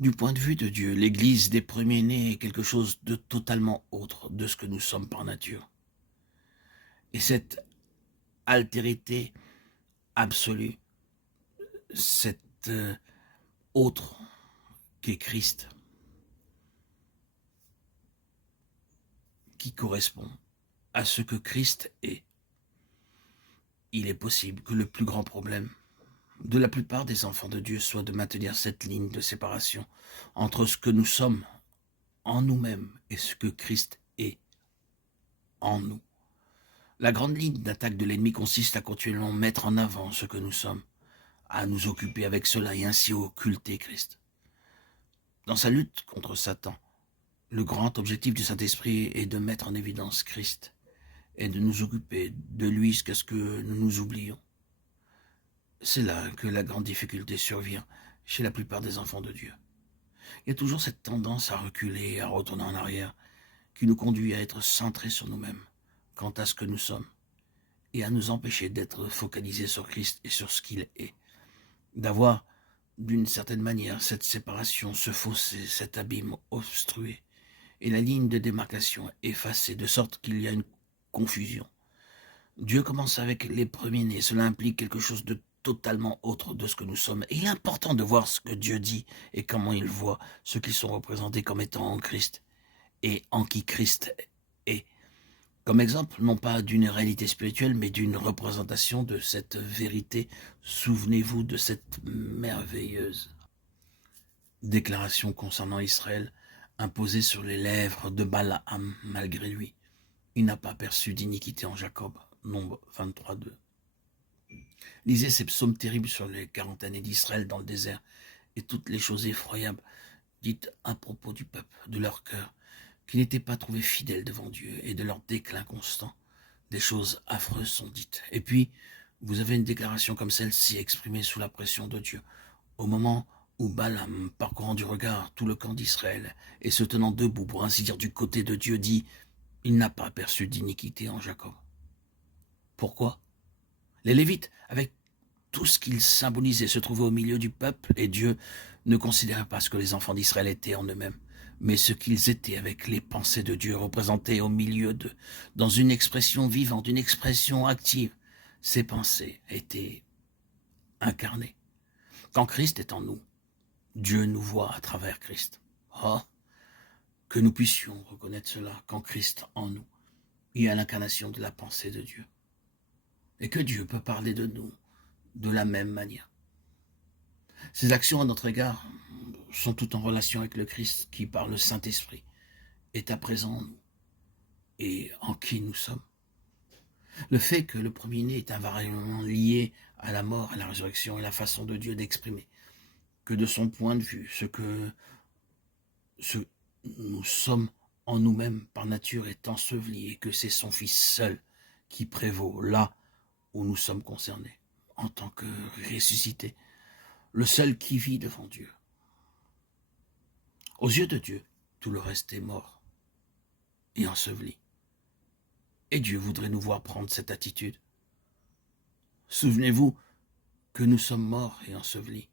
Du point de vue de Dieu, l'Église des premiers-nés est quelque chose de totalement autre de ce que nous sommes par nature. Et cette altérité absolue, cette autre qu'est Christ, qui correspond à ce que Christ est, il est possible que le plus grand problème de la plupart des enfants de Dieu soit de maintenir cette ligne de séparation entre ce que nous sommes en nous-mêmes et ce que Christ est en nous. La grande ligne d'attaque de l'ennemi consiste à continuellement mettre en avant ce que nous sommes, à nous occuper avec cela et ainsi occulter Christ. Dans sa lutte contre Satan, le grand objectif du Saint-Esprit est de mettre en évidence Christ et de nous occuper de lui jusqu'à ce que nous nous oublions. C'est là que la grande difficulté survient chez la plupart des enfants de Dieu. Il y a toujours cette tendance à reculer et à retourner en arrière qui nous conduit à être centrés sur nous-mêmes, quant à ce que nous sommes, et à nous empêcher d'être focalisés sur Christ et sur ce qu'il est, d'avoir, d'une certaine manière, cette séparation, ce fossé, cet abîme obstrué, et la ligne de démarcation effacée, de sorte qu'il y a une confusion. Dieu commence avec les premiers-nés, cela implique quelque chose de totalement autre de ce que nous sommes. Et il est important de voir ce que Dieu dit et comment il voit ceux qui sont représentés comme étant en Christ et en qui Christ est. Comme exemple, non pas d'une réalité spirituelle, mais d'une représentation de cette vérité. Souvenez-vous de cette merveilleuse déclaration concernant Israël imposée sur les lèvres de Balaam malgré lui. Il n'a pas perçu d'iniquité en Jacob. Nombre 23, 2. Lisez ces psaumes terribles sur les 40 années d'Israël dans le désert et toutes les choses effroyables dites à propos du peuple, de leur cœur, qui n'étaient pas trouvés fidèles devant Dieu et de leur déclin constant. Des choses affreuses sont dites. Et puis, vous avez une déclaration comme celle-ci exprimée sous la pression de Dieu, au moment où Balaam, parcourant du regard tout le camp d'Israël et se tenant debout, pour ainsi dire du côté de Dieu, dit « Il n'a pas perçu d'iniquité en Jacob ». Pourquoi? Les Lévites, avec tout ce qu'ils symbolisaient, se trouvaient au milieu du peuple et Dieu ne considérait pas ce que les enfants d'Israël étaient en eux-mêmes, mais ce qu'ils étaient avec les pensées de Dieu représentées au milieu d'eux, dans une expression vivante, une expression active. Ces pensées étaient incarnées. Quand Christ est en nous, Dieu nous voit à travers Christ. Oh, que nous puissions reconnaître cela, quand Christ en nous, il y a l'incarnation de la pensée de Dieu. Et que Dieu peut parler de nous de la même manière. Ces actions à notre égard sont toutes en relation avec le Christ qui, par le Saint-Esprit, est à présent en nous et en qui nous sommes. Le fait que le premier-né est invariablement lié à la mort, à la résurrection et la façon de Dieu d'exprimer que de son point de vue, ce nous sommes en nous-mêmes par nature est enseveli et que c'est son Fils seul qui prévaut là où nous sommes concernés en tant que ressuscités, le seul qui vit devant Dieu. Aux yeux de Dieu, tout le reste est mort et enseveli. Et Dieu voudrait nous voir prendre cette attitude. Souvenez-vous que nous sommes morts et ensevelis